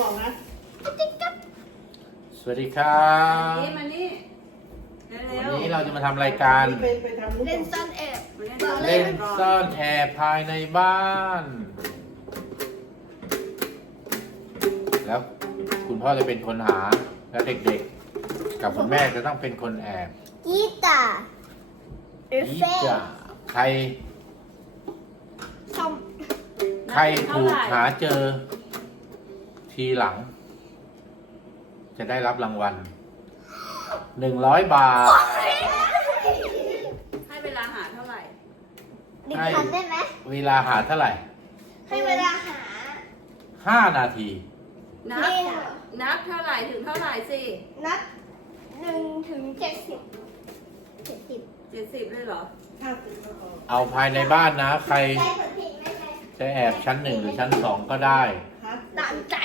บอกนะสวัสดีครับนี่มานี่เร็วันวนี้เราจะมาทำรายการ ไปไปทำลูกเล่นซ่อนแอบๆมาเล่นซ่อนแอบภายในบ้าน แล้วคุณพ่อจะเป็นคนหา แล้วเด็กๆ กับคุณแม่จะต้องเป็นคนแอบกีตาร์หรือนี่เฟ่จะใครซ่อมใครถูกหาเจอ ทีหลัง จะได้รับรางวัลหนึ่งร้อยบาท ให้เวลาหาเท่าไหร่ หนึ่งพันได้ไหมเวลาหาเท่าไหร่ให้เวลาหาห้านาที นับเล่นนับเท่าไหร่ถึงเท่าไหร่สินับหนึ่งถึงเจ็ดสิบเจ็ดสิบเจ็ดสิบเลยเหรอห้าสิบก็พอเอาภายในบ้านนะ ใครได้ผลผิดไม่ใช่ จะแอบชั้นหนึ่งหรือชั้นสองก็ได้ฮะ ตามใจ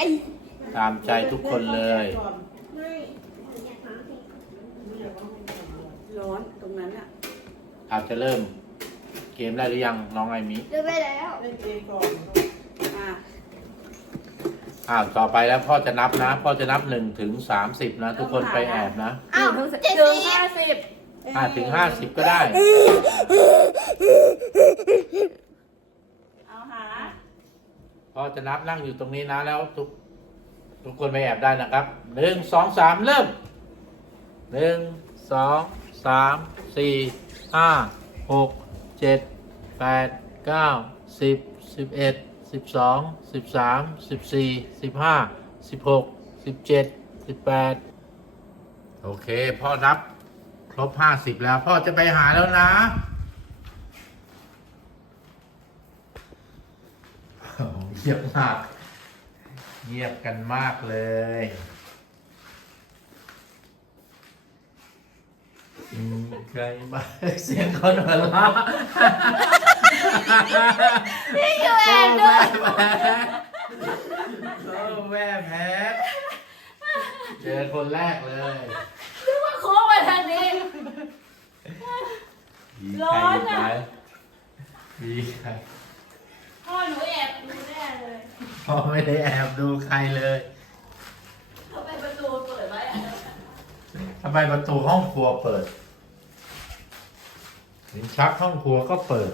ตามใจทุกคนเลยก่อนไม่อยากฟังเพลงไม่อยากร้องเพลงก่อนร้อนตรงนั้นอะอาจจะเริ่มเกมได้หรือยังน้องไอมิดูไปแล้วเล่นเพลงก่อนอะอ้าวต่อไปแล้วพ่อจะนับนะ พ่อจะนับหนึ่งถึงสามสิบนะ ทุกคนไปแอบนะอ้าวถึงเจ็ดถึงสิห้าบสิบอ่าถึงห้าสิบก็ได้เอาหา พ่อจะนับนั่งอยู่ตรงนี้นะแล้วทุกทุกคนไปแอบได้นะครับหนึ่งสองสามเริ่มหนึ่งสองสามสี่ห้าหกเจ็ดแปดเก้าสิบสิบเอ็ดสิบสองสิบสามสิบสี่สิบห้าสิบหกสิบเจ็ดสิบแปดโอเค พ่อนับ ครบห้าสิบแล้ว พ่อจะไปหาแล้วนะ เงียบมาก เงียบกันมากเลยอืมใครบ้างเสียงคนหัวเราะนี่คือแอบดูโอ้แม่แพ้เจอคนแรกเลยนึกว่าโค้งมาทางนี้ มีร้ใครอนอยู่อะไหมมีใคร พ่อหนูแอบดูแน่เลยพ่อไม่ได้แอบดูใครเลยเขาไปประตูเปิดไว้อะทำไมประตูห้องครัวเปิดลิ้นชักห้องครัวก็เปิด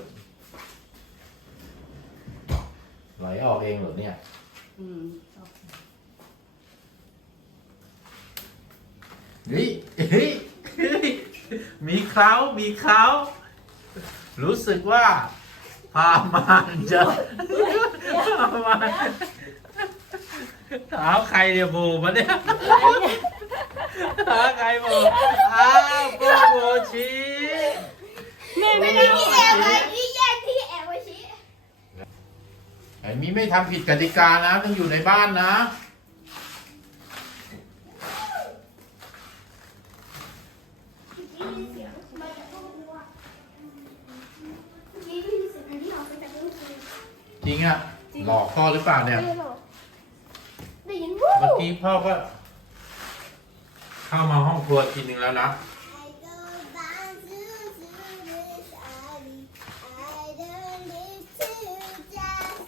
ไหลออกเองเหรอเนี่ย อืมเฮ้ยเฮ้ยเฮ้ยมีเคล้ามีเคล้า รู้สึกว่า พามานจะพามานเท้าใครเนี่ยโบมาเนี่ยเท้าใครโบอ้าวโบโบชีแม่ไม่ไม่ได้มีที่แอบไว้ที่แยกที่แอบไว้ชี้ไอ้มีไม่ทำผิดกติกานะต้องอยู่ในบ้านนะ ได้ยินเสียงมาจากห้องครัวเมื่อกี้ได้ยินเสียงอันที่ออกมาจากห้องครัว จริ งอะหลอกพ่อหรือเปล่าเนี่ยไม่หรอกได้ยินวู้เมื่อกี้พ่อก็ เข้ามาห้องครัวทีนึงแล้วนะ I go back to this alley. I don't need to just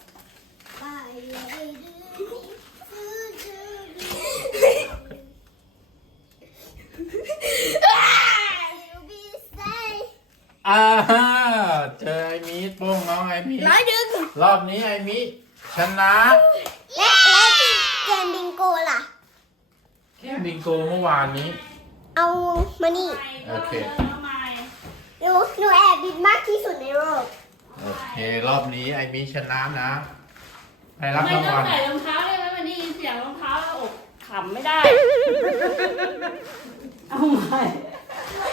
buy a little You'll be safe. อ่าเจอไอ้มีดโป้งน้องไอ้มีด ร้อยดึง รอบนี้ไอ้มิชนะและและที่เกมบิงโกล่ะแค่บิงโกเมื่อวานนี้ เอามานี่ โอเคทำไมหนูหนูแอบบินมากที่สุดในโลก โอเค รอบนี้ไอ้มิชนะนะได้รับไม่รางต้องวัล ใส่รองเท้าได้ไหมมันได้ยินเสียงรองเท้าแล้วอกขำไม่ได้ เอาใหม่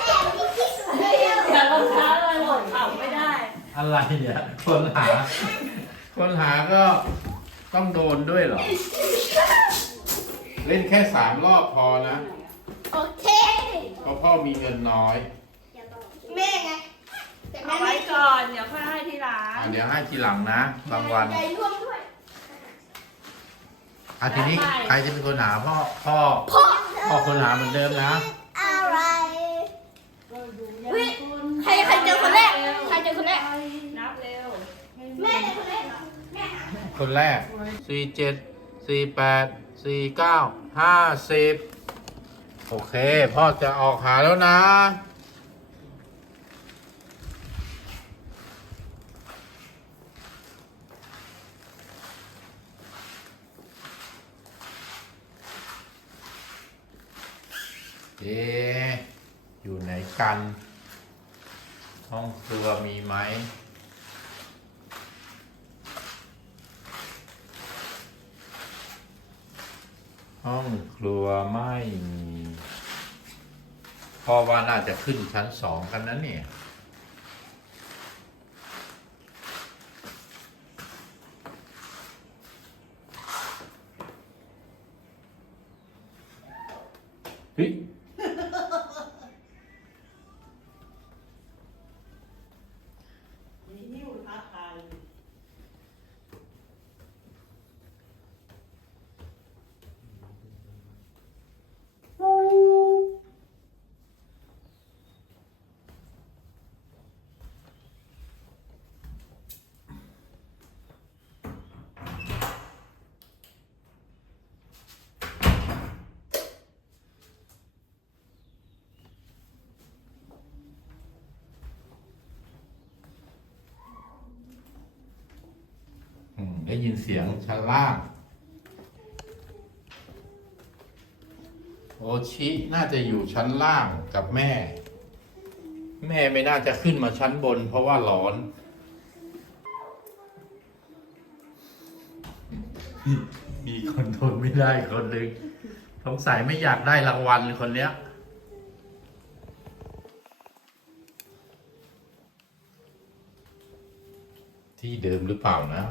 แอบบินที่สุดในโลกเสียงรองเท้าแล้วอกขำไม่ได้ อะไรเนี่ยคนหา คนหาก็ต้องโดนด้วยเหรอ เล่นแค่สามรอบพอนะ โอเค เพราะพ่อมีเงินน้อยแม่ไง แต่แม่เอาไม่ไว้ก่อน เดี๋ยวค่อยให้ทีหลังอะเดี๋ยวให้ทีหลังนะรางวัลใจร่วมด้วยอะทีนี้ใครจะเป็นคนหาพ่อพ่อพ่อพ่อคนหาเหมือนเดิมนะ อะไรวิใครใครเจอคนแรก ใครเจอคนแรก นับเร็ว แม่เจอ คนแรกสี่เจ็ดสี่แปดสี่เก้าห้าสิบโอเค พ่อจะออกหาแล้วนะ เอ๊อยู่ไหนกัน ห้องครัวมีไหม ห้องครัวไม่มีพ่อว่าน่าจะขึ้นชั้นสองกันนะเนี่ย ได้ยินเสียงชั้นล่าง โอชิน่าจะอยู่ชั้นล่างกับแม่ แม่ไม่น่าจะขึ้นมาชั้นบนเพราะว่าร้อน มีคนทนไม่ได้คนหนึ่งสงสัยไม่อยากได้รางวัลคนเนี้ยที่เดิมหรือเปล่านะ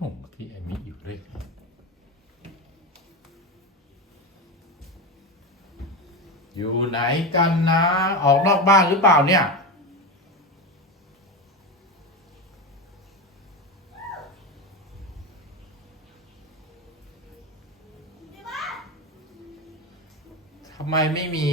โอ้ที่ไอมิอยู่เลยอยู่ไหนกันนะ ออกนอกบ้านหรือเปล่าเนี่ย ทำไมไม่มี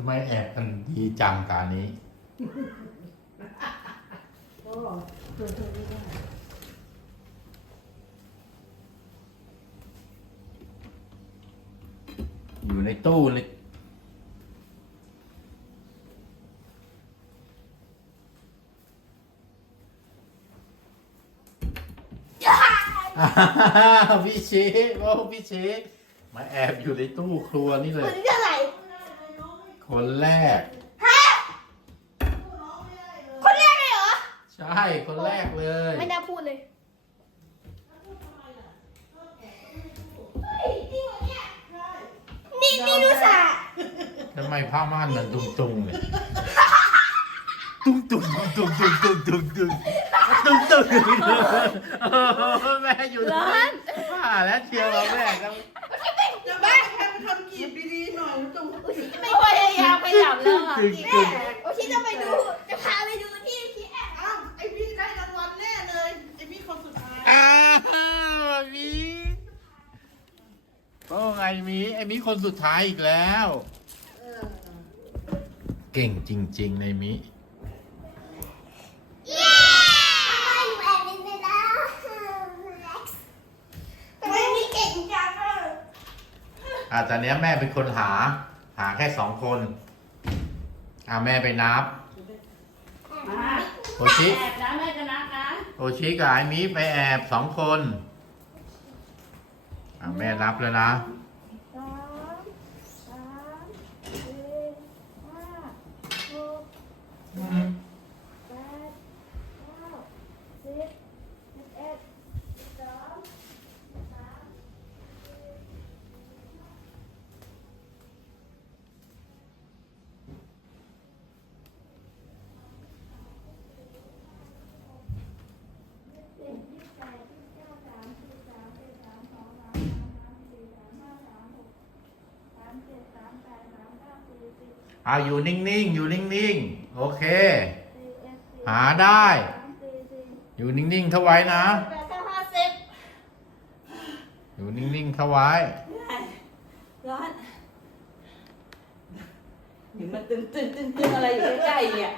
ทำไมแอบกันดีจังการนี้ก็เกิดเธอไม่ได้อยู่ในตู้เลยพี่เชฟโอ้พี่เชฟมาแอบอยู่ในตู้ครัวนี่เลคุยณเท่าไหร่ คนแรกคนแรกเลยเหรอ ใช่ คนแรกเลยไม่น่าพูดเลยเฮ้ยจริงเหรอเนี่ยนี่นี่รู้สาทำไมผ้าม่านมันตุงตุงๆเลยตุ้งตุ้งตุ้งตุ้งตุ้งตุ้งตุ้งตุ้งตุ้งตุ้งแม่อยู่ตรงนี้ผ้าแล้วเชียวเราแม่ครับจะบ้านแค่ทำกีบดีๆหน่อยตรง ไม่พยายามไปจับแล้วอะตึงตึงโอชิจะไปดู จะพาไปดูที่ที่แอบอ้าวไอพี่ได้รางวัลแน่เลยไอพี่คนสุดท้ายอ้าวมีโอ้ไงมีไอ้มีคนสุดท้ายอีกแล้ว เออเก่งจริงๆในมิเย้ทำไมหนูแอบไม่ได้ทำไมนี่เก่งจังเลยอะตอนเนี้ยแม่เป็นคนหา หาแค่สองคนอะแม่ไปนับ มาโอชิ แอบนะแม่จะนับนะโอชิกับไอ้มิไปแอบสองคนอะแม่นับแล้วนะ สองสามสี่ห้าหกแปดเก้าสิบสิบเอ็ดสิบสองสิบสามสิบยี่สิบแปดยี่สิบเก้าสามสิบสามสิบสามสองสามสามสามสี่สามห้า เอาอยู่นิ่งๆ อยู่นิ่งๆ โอเคสี่เอ็ดสี่หาได้สามสี่สี่อยู่นิ่งๆเข้าไว้นะ แปดเก้าห้าสิบอยู่นิ่งๆเข้าไว้ร้อนเห็นมันตึงตึงตึงตึงอะไรอยู่ใกล้ๆเนี่ย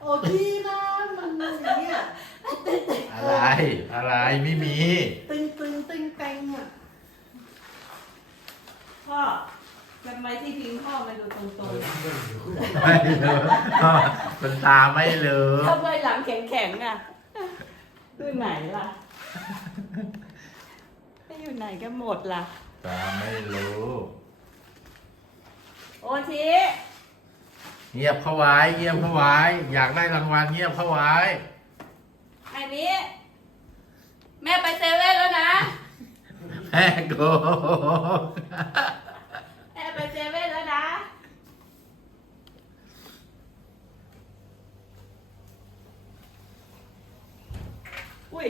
โอ้ที่นะมันอย่างเงี้ยอะไร อะไรไม่มี ตึงตึงตึงแตงอะพ่อ ทำไมที่พิมพ์พ่อมันดูตรงไม่เลยมันตาไม่เลๆยทำไมหลังแข็งๆอะอยู่ไหนล่ะไปอยู่ไหนกันหมดล่ะ ตาไม่รู้ โอทีเงียบเข้าไว้ เงียบเข้าไว้ อยากได้รางวัลเงียบเข้าไว้ อันนี้ แม่ไปเซเว่นแล้วนะ แม่โกงแม่ไปเซเว่นแล้วนะ อุ้ย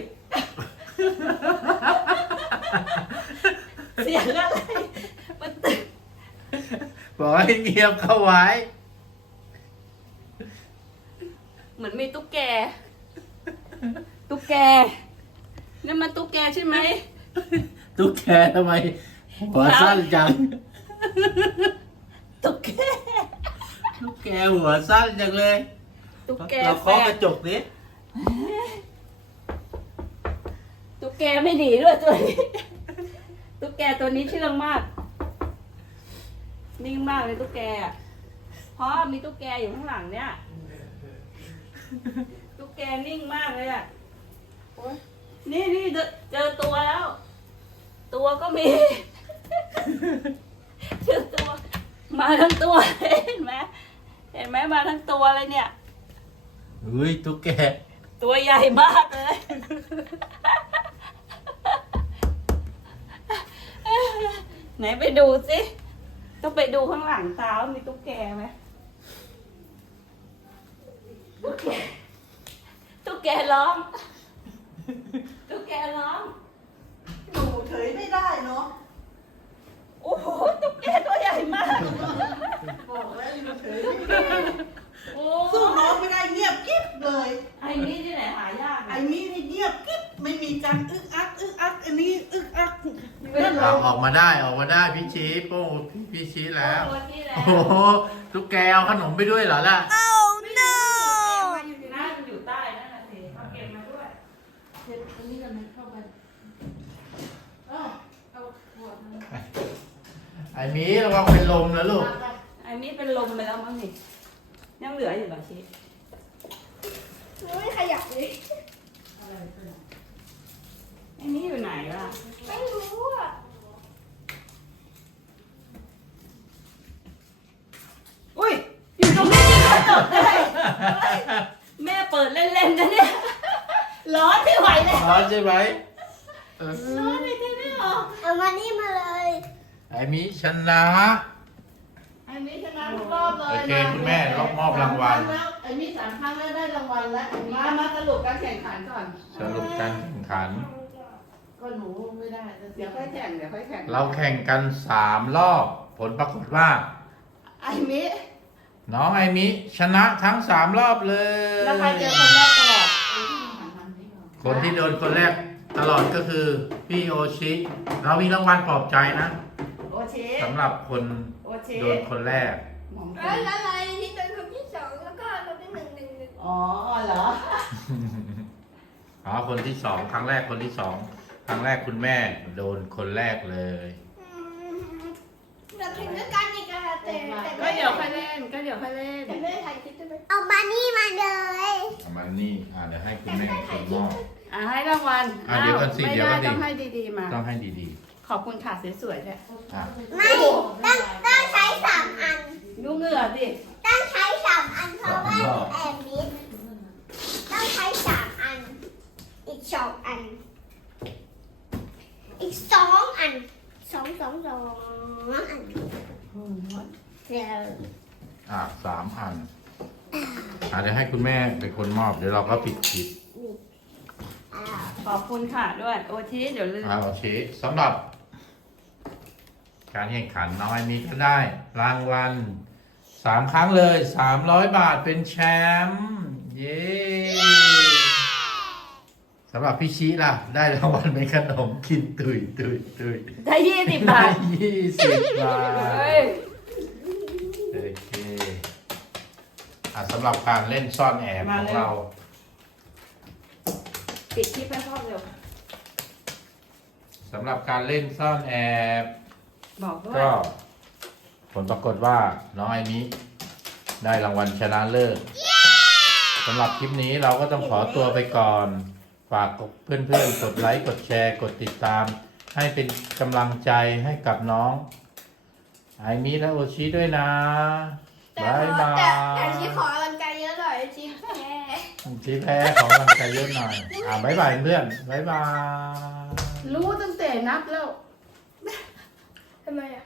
เสียงอะไร มันตึก บอก ให้เงียบเข้าไว้ เหมือนมีตุ๊กแก ตุ๊กแกนี่มันตุ๊กแกใช่ไหม ตุ๊กแกทำไมหัวสั้นจัง ตุ๊กแก ตุ๊กแกหัวสั้นจังเลย ตุ๊กแกเราแฝเคาะกดระจกดิตุ๊กแกไม่หนีด้วยตัวนี้ ตุ๊กแกตัวนี้เชื่องมาก นิ่งมากเลยตุ๊กแกอะเพราะมีตุ๊กแกอยู่ข้างหลังเนี่ย ตุ๊กแกนิ่งมากเลยอะโอ๊ยนี่นี่เจอเจอตัวแล้ว ตัวก็มี เจอตัว มาทั้งตัวเห็นไหมเห็นไหมมาทั้งตัวเลยเนี่ย เฮ้ยตุ๊กแกตัวใหญ่มากเลย ไหนไปดูสิ ต้องไปดูข้างหลังตาว่ามีตุ๊กแกไหมตุ๊กแกตุ๊กแกร้องตุ๊กแกร้องอยู่เฉยไม่ได้เนาะโอ้โหตุ๊กแกตัวใหญ่มาก บอกแล้วอยู่เฉยไม่ได้ โอ้ สู้น้องไม่ได้เงียบกิ๊บเลย ไอ้นี่ที่ไหนหายาก ไอ้ นะ นี่นี่เงียบกิ๊บไม่มีจังอึกอักอึกอักอันนี้อึกอัก เอาออก มาได้ออกมาได้พี่ชี้โป้งพี่ชี้แล้วตัวที่แล้วโอ้โหตุ๊กแกเอาขนมไปด้วยเหรอล่ะมาอยู่ที่นั่นมันอยู่ใต้นั่นน่ะสิเอาเก็บมาด้วยเห็นอันนี้กันไหมเข้าไปเอ้าเอาขวดนึงไอ้หมีระวังเป็นลมนะลูก ไอ้นี่เป็นลมไปแล้วมั้งนี่ยังเหลืออยู่เหรอชิหนูไม่ขยับเลยไอ้นี่อยู่ไหนล่ะไม่รู้อะ อุ้ยอยู่ตรงนี้ที่กระ จกเลยเฮ้ยแม่เปิดเล่นๆนะเนี่ยร้อนไม่ไหวเลยร้อนใช่ไหมเออร้อนไม่ใช่ไม่ออกเอามานี่มาเลยไอ้หมีชนะไอ้นี่ชนะทุกรอบเลยโอเคคุณแม่รับมอบรางวัล สมคแล้วไอ้นี่สามครั้งแล้วได้รางวัลแล้วมามาสรุปการแข่งขันก่อนสรุปการแข่งขัน ก็หนูไม่ได้เดี๋ยวค่อยแข่งเดี๋ยวค่อยแข่งเราแข่งกันสามรอบ ผลปรากฏว่า ไอ้มิ น้องไอมิ ชนะทั้งสามรอบเลย แล้วใครเจอคนแรกตลอดคนที่โดนคนแรกตลอดก็คือพี่โอชิ เรามีรางวัลปลอบใจนะโอเชสำหรับคนโอเชโดนคนแรก หมอมแล้วอะไรที่เป็นคนที่สองแล้วก็คนที่หนึ่งหนึ่งหนึ่งอ๋อเหรออ๋อคนที่สองครั้งแรกคนที่สองครั้งแรกคุณแม่ โดนคนแรกเลย เราถึงด้วยกันอีกอะ แต่แต่ก็เดี๋ยวค่อยเล่นก็เดี๋ยวค่อยเล่นแต่ไม่ได้ถ่ายคลิปด้วยไหมเอามานี่มาเลยเอามานี่อ่าเดี๋ยวให้คุณแม่เป็นคนมอบอะให้รางวัลอะเดี๋ยวก่อนสิไม่เดี๋ยวก่ได้อนสิต้องให้ดีๆมาต้องให้ดีขอบคุณค่ะสวยๆเลยๆ อะ ไม่ต้องต้องใช้สามอัน ดูเหงื่อสิ ต้องใช้สามอันเพราะว่าแอบมิดต้องใช้สามอัน อีกสองอัน อีกสองอันสองสองสองอันเดี๋ยว อะสามอันอะเดี๋ยวให้คุณแม่ เป็นคนมอบเดี๋ยวเราก็ปิดคลิปอ่าขอบคุณค่ะด้วย โอทีเดี๋ยวลืมอ่าโอเคสำหรับ การแข่งขันน้องไอมีก็ได้ รางวัลสามครั้งเลยสามร้อยบาทเป็นแชมป์เย้สำหรับพี่ชิล่ะ ได้รางวัลเป็นขนมกินตุยตุยตุยได้ยี่สิบบาท ยี่สิบบาท เฮ้ยโอเคอะสำหรับการเล่นซ่อนแอบของเรา ปิดคลิปให้พ่อเร็ว สำหรับการเล่นซ่อนแอบ บอกด้วยก็ผลปรากฏว่าน้องไอมิได้รางวัลชนะเลิศสำหรับคลิปนี้เราก็ต้องขอตัวไปก่อน ฝากเพื่อนๆ กดไลค์ กดแชร์ กดติดตาม ให้เป็นกำลังใจให้กับน้อง ไอมิและโอชิด้วยนะแต่ บายขบาอยแต่แต่ชีขออลังกายเยอะหน่อยชีแพ้ชีแพ้ของกำลังใจเยอะหน่อย อ่าบายบายเพื่อนบายบาย รู้ตั้งแต่นับแล้ว ทำไมอะ